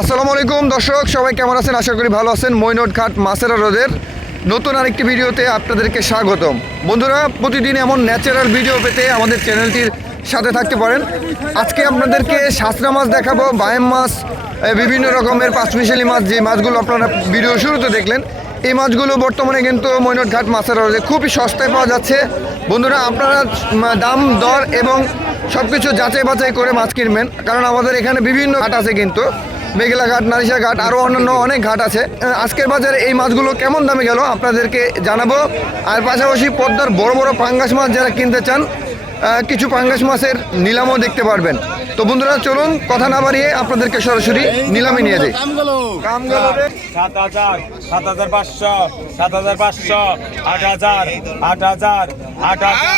আসসালামাইকুম দর্শক সবাই কেমন আছেন? আশা করি ভালো আছেন। মৈনট ঘাট মাসেরা রোদের নতুন আরেকটি ভিডিওতে আপনাদেরকে স্বাগতম। বন্ধুরা, প্রতিদিন এমন ন্যাচারাল ভিডিও পেতে আমাদের চ্যানেলটির সাথে থাকতে পারেন। আজকে আপনাদেরকে শাস্ত্রা মাছ দেখাবো, বায়েম মাছ বিভিন্ন রকমের পাঁচমিশালি মাছ, যে মাছগুলো আপনারা ভিডিও শুরুতে দেখলেন, এই মাছগুলো বর্তমানে কিন্তু মৈনট ঘাট মাছের রোদে খুবই সস্তায় পাওয়া যাচ্ছে। বন্ধুরা, আপনারা দাম, দর এবং সব কিছু যাচাই বাছাই করে মাছ কিনবেন, কারণ আমাদের এখানে বিভিন্ন ঘাট আছে কিন্তু। মেঘলা ঘাট নারিশা ঘাট আরও অন্যান্য অনেক ঘাট আছে। আজকের বাজারে এই মাছগুলো কেমন দামে গেল আপনাদেরকে জানাব। আর পাশাপাশি পদ্মার বড় বড় পাঙ্গাস মাছ যারা কিনতে চান কিছু পাঙ্গাস মাছের নিলামও দেখতে পারবেন। তো বন্ধুরা, চলুন, কথা না বাড়িয়ে আপনাদেরকে সরাসরি নিলামে নিয়ে যাই। সাত হাজার পাঁচশো, সাত হাজার পাঁচশো আট হাজার আট হাজার আট হাজার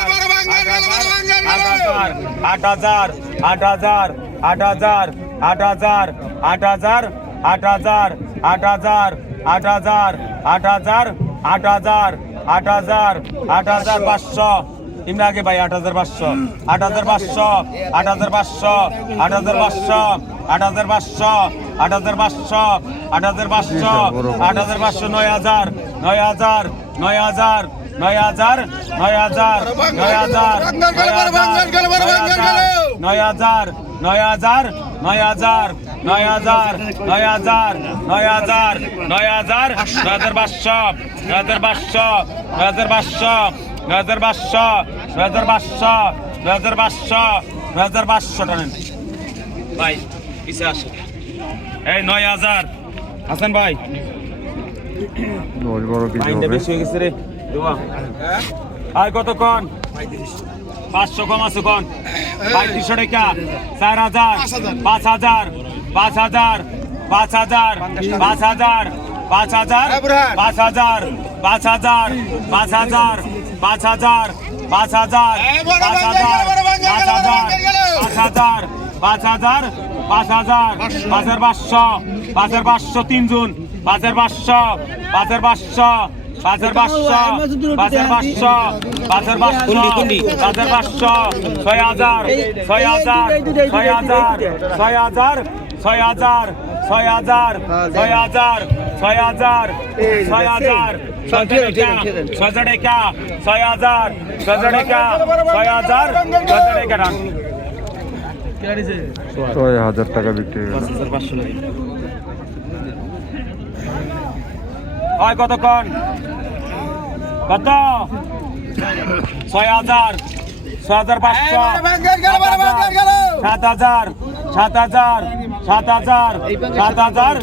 আট হাজার আট হাজার আট হাজার আট হাজার আট হাজার আট হাজার আট হাজার আট হাজার আট হাজার আট হাজার আট হাজার আট হাজার পাঁচশো ইমরা আগে ভাই আট হাজার পাঁচশো আট হাজার পাঁচশো আট হাজার পাঁচশো আট হাজার পাঁচশো আট হাজার পাঁচশো আট হাজার পাঁচশো আট হাজার পাঁচশো আট হাজার পাঁচশো নয় হাজার নয় হাজার নয় হাজার নয় হাজার নয় হাজার নয় হাজার নয় হাজার নয় হাজার নয় হাজার নয় হাজার নয় হাজার নয় হাজার নয় হাজার নয় হাজার পাঁচশো নয় হাজার পাঁচশো নয় হাজার পাঁচশো নয় হাজার পাঁচশো নয় হাজার পাঁচশো নয় হাজার পাঁচশো নয় হাজার পাঁচশো টানেন ভাই পিছে আসো এই নয় হাজার। হাসান ভাই। বেশি হয়ে গেছে রে। দেওয়া। আয় কত কন পাঁচশো কম আছে কন। পঁয়ত্রিশশো টাকা। চার হাজার। পাঁচ হাজার পাঁচ হাজার পাঁচ হাজার পাঁচ হাজার পাঁচ হাজার পাঁচ হাজার পাঁচ হাজার পাঁচ হাজার পাঁচ হাজার পাঁচ হাজার পাঁচ হাজার পাঁচ হাজার পাঁচ হাজার পাঁচ হাজার পাঁচ হাজার পাঁচশো পাঁচের পাঁচশো তিনজন পাঁচের পাঁচশো পাঁচের পাঁচশো পাঁচের পাঁচশো পাঁচের পাঁচশো পাঁচের পাঁচশো পাঁচের পাঁচশো ছয় হাজার ছয় হাজার ছয় হাজার ছয় হাজার ছয় হাজার ছয় হাজার ছয় হাজার ছয় হাজার ছয় হাজার ছয় হাজার টাকা ছয় হাজার ছয় হাজার টাকা ছয় হাজার ছয় হাজার টাকা ছয় হাজার টাকা বিক্রি হয়ে। হয় কতক্ষণ কত ছয় হাজার ছয় হাজার পাঁচশো সাত হাজার সাত হাজার সাত হাজার সাত হাজার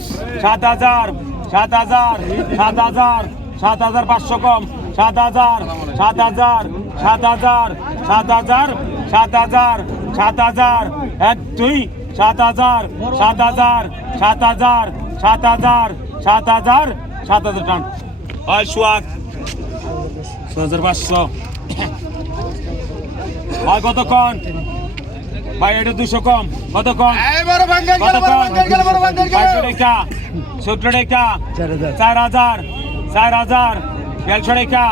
সাত হাজার সাত হাজার সাত হাজার সাত হাজার পাঁচশো কম সাত হাজার সাত হাজার সাত হাজার সাত হাজার সাত হাজার সাত হাজার এক দুই সাত হাজার সাত হাজার সাত হাজার সাত হাজার সাত হাজার সাত হাজার টান হয় সুয়াক ছয় হাজার পাঁচশো হয় কতক্ষণ ভাই এটা দুশো কম। কতক্ষণ পাঁচশো টাকা সত্তর টাকা চার হাজার চার হাজার দেড়শো টাকা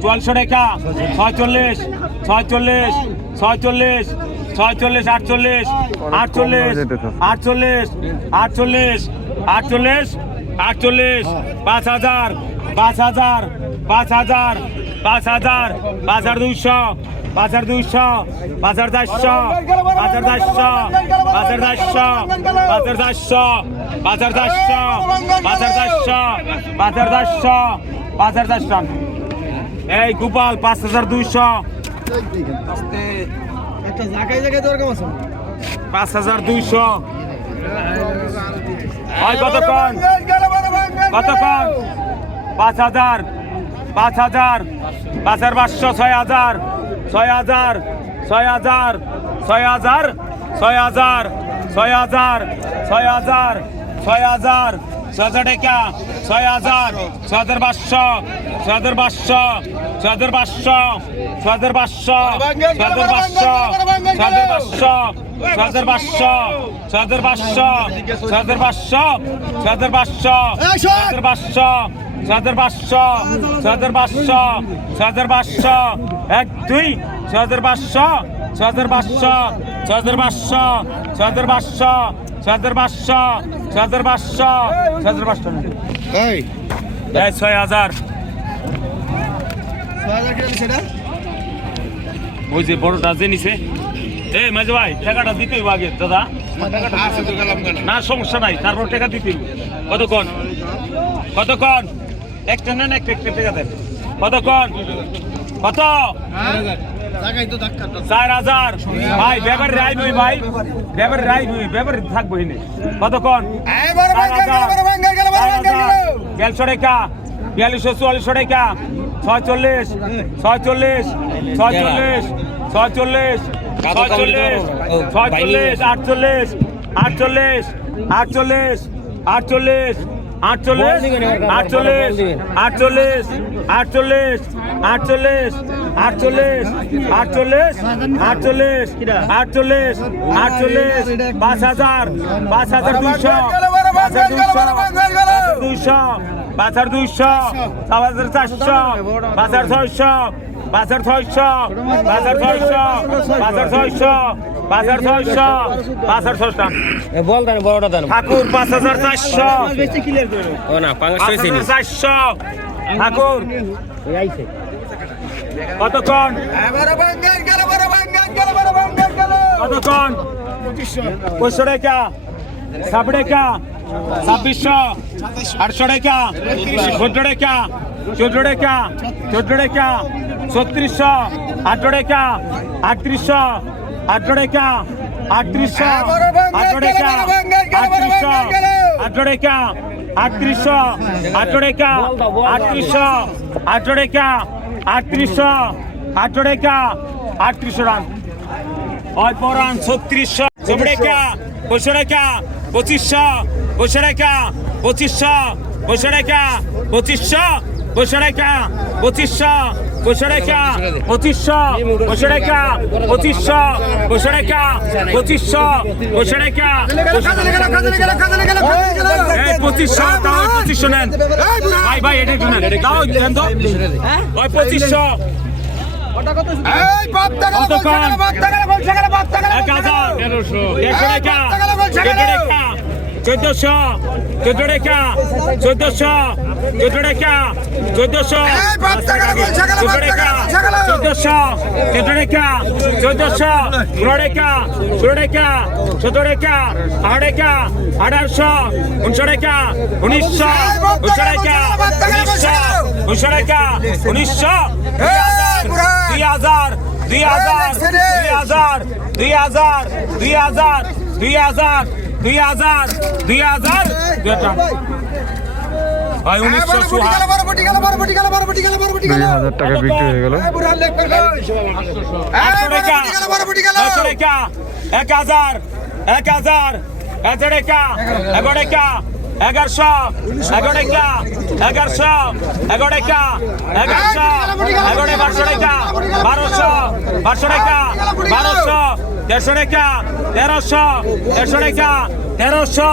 চুয়াল্লিশশো টাকা ছয়চল্লিশ ছয়চল্লিশ ছয়চল্লিশ ছয়চল্লিশ আটচল্লিশ আটচল্লিশ আটচল্লিশ আটচল্লিশ আটচল্লিশ আটচল্লিশ পাঁচ হাজার পাঁচ হাজার পাঁচ হাজার পাঁচ হাজার পাঁচ হাজার দুইশো পাঁচ হাজার দুইশো পাঁচ হাজার চারশো পাঁচ হাজার চারশো পাঁচ হাজার চারশো পাঁচ হাজার চারশো পাঁচ হাজার চারশো পাঁচ হাজার চারশো পাঁচ হাজার চারশো পাঁচ হাজার চারশো এই গোপাল পাঁচ হাজার দুইশো পাঁচ হাজার দুইশো হয় কতক্ষণ কতক্ষণ পাঁচ হাজার পাঁচ হাজার পাঁচ হাজার পাঁচশো ছয় হাজার ছয় হাজার ছয় হাজার ছয় হাজার ছয় হাজার ছয় হাজার ছয় হাজার ছয় হাজার, ছয় টাকা, ছয় হাজার ছয় হাজার পাঁচশো, ছয় হাজার পাঁচশো, ছয় হাজার পাঁচশো, ছয় হাজার পাঁচশো, ছয় হাজার পাঁচশো, ছয় হাজার পাঁচশো হাজার পাঁচশো ছয় হাজার পাঁচশো ছয় হাজার পাঁচশো ছয় হাজার পাঁচশো ছয় হাজার পাঁচশো ছয় হাজার পাঁচশো ছয় হাজার পাঁচশো ছয় হাজার পাঁচশো এক দুই ছয় হাজার পাঁচশো হাজার পাঁচশো ছয় হাজার পাঁচশো ছয় হাজার পাঁচশো ছয় হাজার পাঁচশো ছয় হাজার পাঁচশো পাঁচশো ছয় ওই যে বড়টা যে নিছে এই মাঝে ভাই টাকাটা দিতে হইব আগে দাদা। না সমস্যা নাই তারপর টাকা দিতে কতক্ষণ? কতক্ষণ? একটা নেন একটা একটা টাকা দেন। কতক্ষণ? কত? চার হাজার। ভাই ব্যাপার রাই নই ভাই। ব্যাপার রাই নই ব্যাপার থাকব হিনে কতক্ষণ? টাকা বিয়াল্লিশশো চুয়াল্লিশশো টাকা। ছয়চল্লিশ ছয়চল্লিশ ছয়চল্লিশ ছয়চল্লিশ। ছয়চল্লিশ ছয়চল্লিশ আটচল্লিশ আটচল্লিশ আটচল্লিশ আটচল্লিশ আটচল্লিশ আটচল্লিশ আটচল্লিশ আটচল্লিশ আটচল্লিশ আটচল্লিশ আটচল্লিশ আটচল্লিশ আটচল্লিশ আটচল্লিশ পাঁচ হাজার পাঁচ হাজার দুইশো পাঁচ হাজার দুইশো পাঁচ হাজার দুইশো পাঁচ হাজার চারশো পাঁচ হাজার ছয়শো হাজার ছয়শো হাজার ছয়শো হাজার ছয়শো পাঁচ ছয়শো পাঁচ ছয়শো। বল দেন বড়টা দেন ঠাকুর পাঁচ হাজার চারশো। ও না পাঁচ হাজার চারশো। ঠাকুর। কতক্ষণ? কতক্ষণ? পঁচিশশো। টাকা। ছাব্বিশ টাকা। ছাব্বিশশো, আটশো টাকা চোদ্দ টাকা চোদ্দ টাকা চোদ্দ টাকা, ছত্রিশশো, আটশো টাকা, আটত্রিশশো, আটশো টাকা, আটত্রিশশো, আটশো টাকা, আটত্রিশশো, আটশো টাকা, আটত্রিশশো, আটশো টাকা, আটত্রিশশো, আটশো টাকা, আটত্রিশশো, আটশো টাকা, আটত্রিশশো রান। ওই পরান ছত্রিশশো চব্বিশ টাকা, পঁচিশশো টাকা পঁচিশশো বসে রেখা পঁচিশশো বসে রেখা পঁচিশশো বসে রেখা পঁচিশশো বসে রেখা পঁচিশশো বসে রেখা পঁচিশশো বসে রেখা পঁচিশশো বসে রেখা পঁচিশশো। তাহলে পঁচিশশো নেন। ভাই ভাই এটা একটু নেন তাও দেন তো। হ্যাঁ? পঁচিশশো। চোদ্দশো। চোদ্দ টাকা চোদ্দশো। চোদ্দ টাকা চোদ্দশো। চোদ্দ টাকা চোদ্দশো। চোদ্দ টাকা চোদ্দশো। ষোলো টাকা ষোলো টাকা চোদ্দ টাকা আঠারো টাকা আঠারোশো। উনিশশো টাকা উনিশশো। উনিশশো টাকা উনিশশো উনিশশো। টাকা উনিশশো। দুই হাজার দুই হাজার দুই হাজার দুই হাজার দুই হাজার দুই হাজার দুই হাজার দুই হাজার। হাজার। ভাই উনিশশো সুহাগ দুই হাজার টাকা বিক্রি হয়ে গেল। আটশো টাকা। নয়শো টাকা। এক হাজার এক হাজার এগারোশো এগারো টাকা এগারোশো এগারো টাকা এগারোশো এগারো বারোশো টাকা, বারোশো বারোশো টাকা, বারোশো, দেড়শো টাকা, তেরোশো, দেড়শো টাকা, তেরোশো,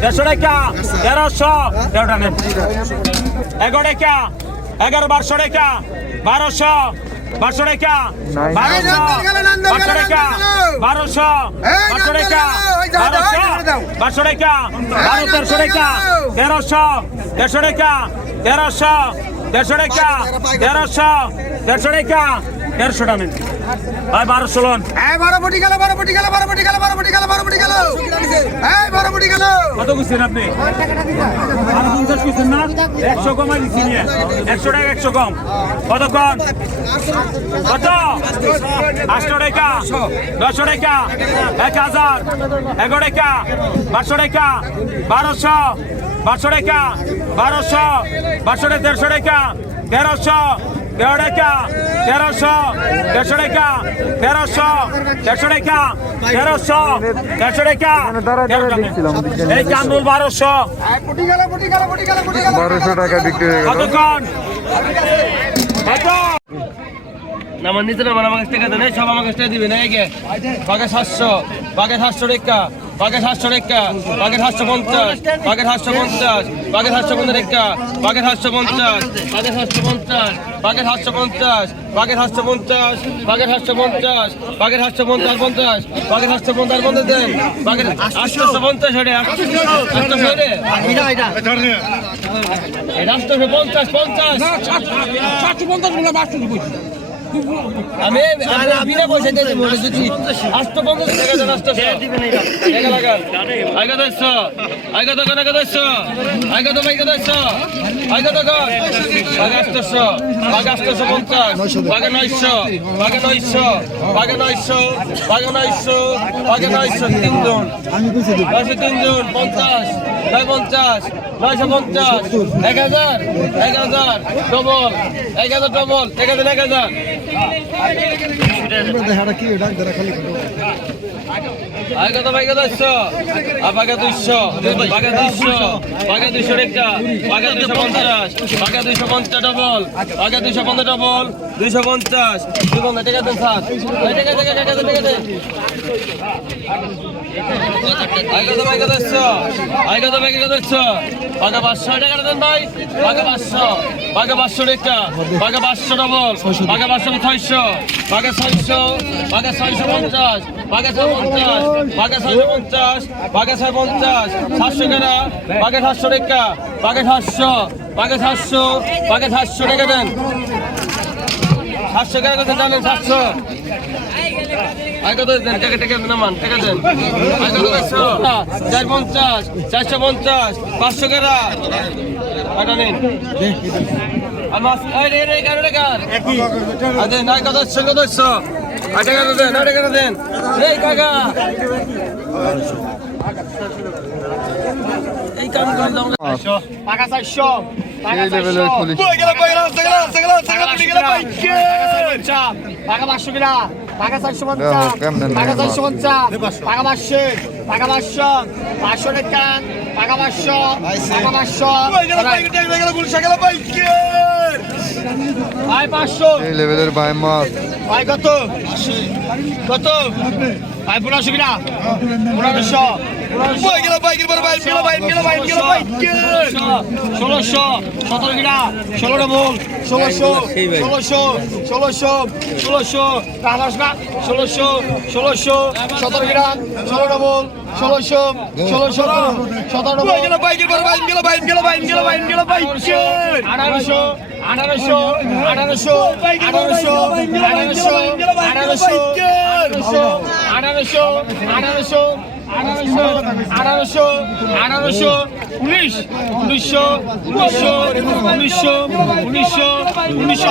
দেড়শো টাকা, তেরোশো এগারো টাকা। এগারো বারোশো টাকা, বারোশো বারোশো টাকা বারোশো। বারোশো টাকা বারোশো। বারোশো টাকা বারোশো। বারোশো টাকা বারো তেরোশো টাকা তেরোশো। দেড়শো টাকা তেরোশো। দেড়শো টাকা তেরোশো। দেড়শো টাকা দেড়শো টাকা ভাই বারো চলন হ্যাঁ বারো বটি গেল বারো বটি গেল বারো বটি গেল বারো বটি গেল বারো বটি গেল হ্যাঁ বারো বটি গেল কত খুঁজছেন আপনি? বারো পঞ্চাশ খুঁজছেন না? একশো কম আর দিচ্ছি একশো টাকা একশো কম। কত কম? কত? আটশো টাকা। দশশো টাকা। এক হাজার। এগারো টাকা। বারোশো টাকা। বারোশো। বারোশো টাকা। বারোশো। বারোশো টাকা দেড়শো টাকা। তেরোশো। তেরো টাকা তেরোশো দেড়শো টাকা তেরোশো দেড়শো টাকা তেরোশো দেড়শো টাকা। এই কামরুল বারোশো। বারোশো টাকা বিক্রি কতক্ষণ? কত না আমার নিচে না আমার কাছ থেকে এই সব আমার কাছ থেকে দিবেন। এই গে বাঘে সাতশো বাঘে সাতশো রেখা বাঘে সাতশো রেখা বাঘে সাতশো পঞ্চাশ বাঘে সাতশো পঞ্চাশ বাঘে সাতশো পঞ্চাশ রেখা বাঘে সাতশো পঞ্চাশ বাঘে সাতশো পঞ্চাশ বাঘে সাতশো পঞ্চাশ বাঘে সাতশো পঞ্চাশ বাঘে সাতশো পঞ্চাশ বাঘে সাতশো পঞ্চাশ পঞ্চাশ বাঘে সাতশো পঞ্চাশ পঞ্চাশ দেন বাঘে আটশোশো পঞ্চাশ হেঁটে আটশোশো হেঁটে এটা আটশোশো পঞ্চাশ পঞ্চাশ আমি আমি বিনা পয়সা দিয়ে দেবো যদি আটশো পঞ্চাশ। টাকা দেন আটশোশো টাকা লাগান। আগে দশশো আগে দোকান আগে দশশো আগে তো বাইকে দশশো আগে দোকান আগে আটশোশো আগে পঞ্চাশ আগে নয়শো আগে নয়শো আগে নয়শো আগে নয়শো আগে নয়শো তিনজন। নয়শো তিনজন পঞ্চাশ নয় পঞ্চাশ নয়শো পঞ্চাশ। এক হাজার এক হাজার ডবল এক হাজার ডবল এক হাজার এক হাজার। আগে কত ভাই কত একশো আগে দুইশো আগে দুইশো আগে দুইশো রেখা আগে দুইশো পঞ্চাশ আগে দুইশো পঞ্চাশ ডবল আগে দুইশো পঞ্চাশ ডবল দুইশো পঞ্চাশ দুই পঞ্চাশ টাকা দেন সাত টাকা টাকা টাকা টাকা আগে ভাই আগে ভাই কত পাঁচশো টাকা দেন ভাই আগে পাঁচশো আগে পাঁচশো রেখা আগে পাঁচশো ডবল আগে পাঁচশো ছয়শো আগে ছয়শো আগে ছয়শো পঞ্চাশ ছয় পঞ্চাশ আগে ছয়শো পঞ্চাশ ছয় পঞ্চাশ সাতশো টাকা আগে সাতশো রেখা আগে সাতশো আগে সাতশো আগে সাতশো টাকা দেন সাতশো টাকা জানেন সাতশো। চার পঞ্চাশ চারশো পঞ্চাশ পাঁচশো কেরা টাকা নিন দেন এই কাম করলাম টাকা চারশো টাকা পাঁচশো কিনা টাকা চারশো পঞ্চাশ আমার। চারশো পঞ্চাশ টাকা পাঁচশো টাকা পাঁচশো পাঁচশো টাকা টাকা পাঁচশো টাকা পাঁচশো ভাই পাঁচশো। এই লেভেলের ভাই মাছ ভাই কত? কত? ভাই পনেরোশো কিনা পনেরোশো ষোলোশো সতেরো কিনা ষোলো ডবল ষোলোশো ষোলোশো ষোলোশো ষোলোশো আঠাশ না ষোলোশো ষোলোশো সতেরো কিনা ষোলো ডবল ষোলোশো ষোলোশো সতেরো আঠারোশো আঠারোশো আঠারোশো আঠারোশো আঠারোশো আঠারোশো আঠারোশো আঠারোশো আঠারোশো আঠারোশো আঠারোশো উনিশ উনিশশো উনিশশো উনিশশো উনিশশো উনিশশো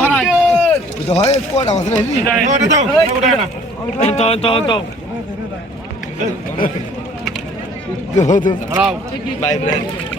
রাহো, রাহো,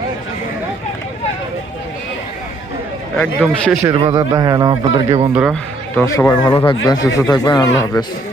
একদম শেষের বাজার দেখালাম আপনাদেরকে বন্ধুরা। তো সবাই ভালো থাকবেন সুস্থ থাকবেন আল্লাহ হাফেজ।